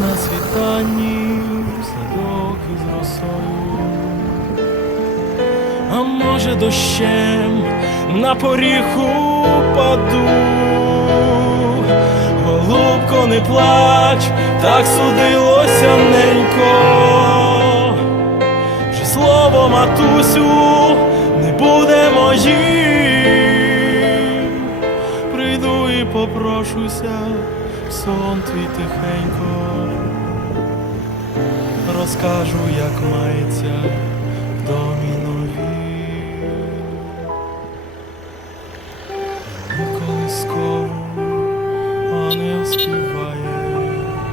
на світанні садок із росою, а може дощем на поріг упаду. Голубко, не плач, так судилося ненько. Вже слово матусю не буде моїм. Прийду і попрошуся сон твій тихенько, розкажу, як мається в домі нові, коли скоро.